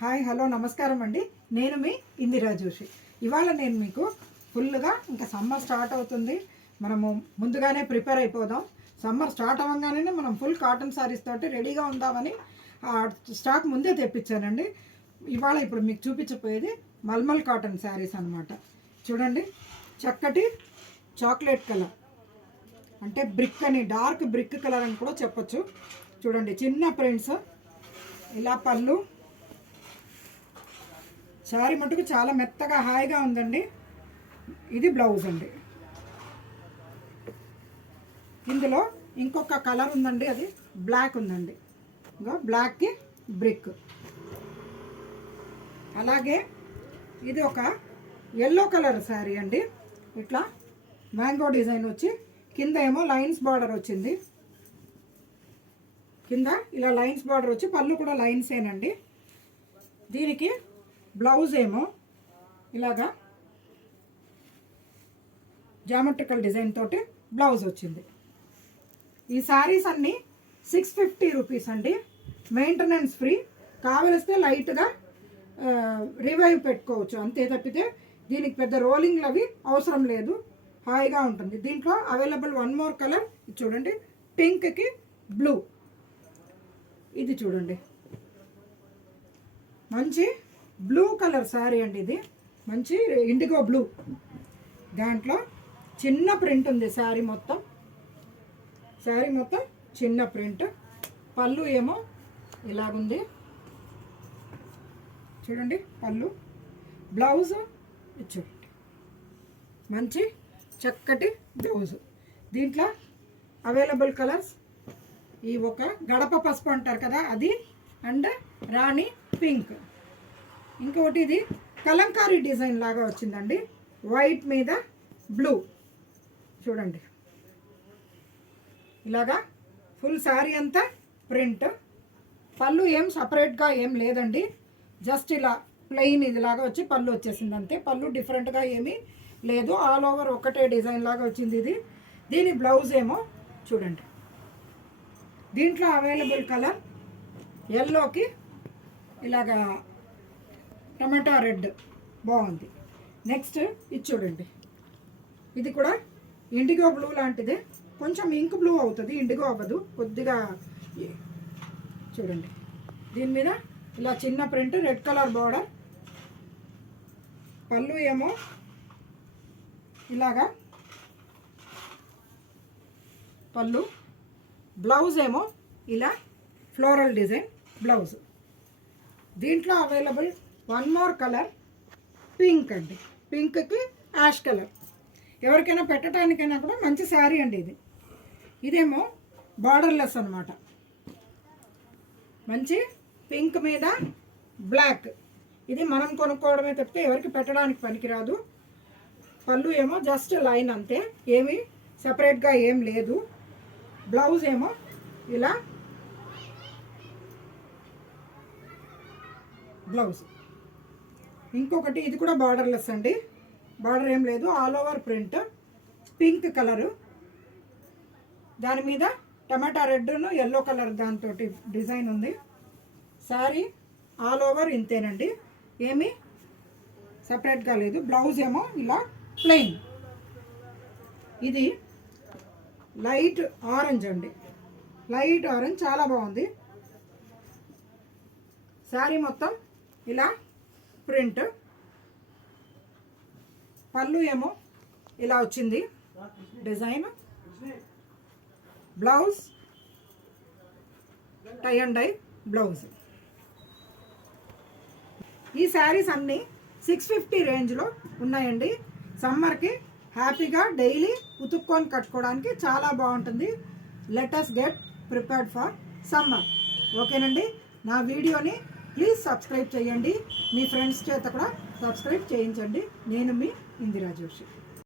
Hi hello నమస్కారం అండి. నేను మీ ఇందిరా జోషి. ఇవాళ నేను మీకు ఫుల్గా ఇంకా సమ్మర్ స్టార్ట్ అవుతుంది, మనము ముందుగానే ప్రిపేర్ అయిపోదాం. సమ్మర్ స్టార్ట్ అవ్వగానే మనం ఫుల్ కాటన్ శారీస్ తోటి రెడీగా ఉందామని స్టాక్ ముందే తెప్పించానండి. ఇప్పుడు మీకు చూపించబోయేది మల్మల్ కాటన్ శారీస్ అనమాట. చూడండి, చక్కటి చాక్లెట్ కలర్, అంటే బ్రిక్ అని, డార్క్ బ్రిక్ కలర్ అని కూడా చెప్పచ్చు. చూడండి, చిన్న ప్రింట్స్, ఇలా పళ్ళు. శారీ మటుకు చాలా మెత్తగా హాయిగా ఉందండి. ఇది బ్లౌజ్ అండి. ఇందులో ఇంకొక కలర్ ఉందండి, అది బ్లాక్ ఉందండి. ఇంకా బ్లాక్కి బ్రిక్. అలాగే ఇది ఒక ఎల్లో కలర్ శారీ అండి. ఇట్లా మ్యాంగో డిజైన్ వచ్చి కింద ఏమో లైన్స్ బార్డర్ వచ్చింది. కింద ఇలా లైన్స్ బార్డర్ వచ్చి పళ్ళు కూడా లైన్సేనండి. దీనికి బ్లౌజ్ ఏమో ఇలాగా జామెట్రికల్ డిజైన్ తోటి బ్లౌజ్ వచ్చింది. ఈ శారీస్ అన్నీ 650 రూపీస్ అండి. Maintenance free. కావలిస్తే లైట్గా రివైవ్ పెట్టుకోవచ్చు, అంతే తప్పితే దీనికి పెద్ద రోలింగ్లు అవి అవసరం లేదు. హాయిగా ఉంటుంది. దీంట్లో అవైలబుల్ వన్ మోర్ కలర్ చూడండి, పింక్కి బ్లూ. ఇది చూడండి, మంచి బ్లూ కలర్ శారీ అండి. ఇది మంచి ఇండిగో బ్లూ. దాంట్లో చిన్న ప్రింట్ ఉంది. శారీ మొత్తం చిన్న ప్రింట్. పళ్ళు ఏమో ఇలాగుంది చూడండి, పళ్ళు. బ్లౌజ్ చూడండి, మంచి చక్కటి బ్లౌజ్. దీంట్లో అవైలబుల్ కలర్స్ ఈ ఒక గడప పసుపు అంటారు కదా, అది, అండ్ రాణి పింక్. ఇంకొకటి ఇది కలంకారీ డిజైన్ లాగా వచ్చిందండి, వైట్ మీద బ్లూ. చూడండి, ఇలాగా ఫుల్ శారీ అంతా ప్రింట్. పళ్ళు ఏం సపరేట్గా ఏం లేదండి, జస్ట్ ఇలా ప్లెయిన్ ఇదిలాగా వచ్చి పళ్ళు వచ్చేసింది అంతే. పళ్ళు డిఫరెంట్గా ఏమీ లేదు, ఆల్ ఓవర్ ఒకటే డిజైన్ లాగా వచ్చింది ఇది. దీని బ్లౌజ్ ఏమో చూడండి. దీంట్లో అవైలబుల్ కలర్ ఎల్లోకి ఇలాగా టమాటా రెడ్ బాగుంది. నెక్స్ట్ ఇది చూడండి, ఇది కూడా ఇండిగో బ్లూ లాంటిదే, కొంచెం ఇంక్ బ్లూ అవుతుంది, ఇండిగో అవ్వదు కొద్దిగా. చూడండి, దీని మీద ఇలా చిన్న ప్రింట్, రెడ్ కలర్ బార్డర్. పళ్ళు ఏమో ఇలాగా పళ్ళు. బ్లౌజ్ ఏమో ఇలా ఫ్లోరల్ డిజైన్ బ్లౌజ్. దీంట్లో available one more colour pink అండి. పింక్కి యాష్ కలర్. ఎవరికైనా పెట్టడానికైనా కూడా మంచి శారీ అండి ఇది. ఇదేమో బార్డర్లెస్ అనమాట, మంచి పింక్ మీద బ్లాక్. ఇది మనం కొనుక్కోవడమే తప్పితే ఎవరికి పెట్టడానికి పనికిరాదు. పళ్ళు ఏమో జస్ట్ లైన్ అంతే, ఏమీ సపరేట్గా ఏం లేదు. బ్లౌజ్ ఏమో ఇలా బ్లౌజ్. ఇంకొకటి ఇది కూడా బార్డర్లెస్ అండి, బార్డర్ ఏం లేదు, all over print, pink colour. దాని మీద టమాటా రెడ్ను ఎల్లో కలర్ దాంతో డిజైన్ ఉంది. శారీ ఆల్ ఓవర్ ఇంతేనండి, ఏమీ సపరేట్గా లేదు. బ్లౌజ్ ఏమో ఇలా ప్లెయిన్. ఇది లైట్ ఆరెంజ్ అండి, లైట్ ఆరెంజ్, చాలా బాగుంది. శారీ మొత్తం ఇలా ప్రింట్. పళ్ళు ఏమో ఇలా వచ్చింది design. Blouse tie and dye blouse. ఈ శారీస్ అన్నీ 650 రేంజ్లో ఉన్నాయండి. సమ్మర్కి హ్యాపీగా డైలీ ఉతుక్కొని కట్టుకోవడానికి చాలా బాగుంటుంది. Let us get prepared for summer. ఓకేనండి, నా వీడియోని ప్లీజ్ సబ్స్క్రైబ్ చేయండి, మీ ఫ్రెండ్స్ చేత కూడా సబ్స్క్రైబ్ చేయించండి. నేను మీ ఇందిరా జోషి.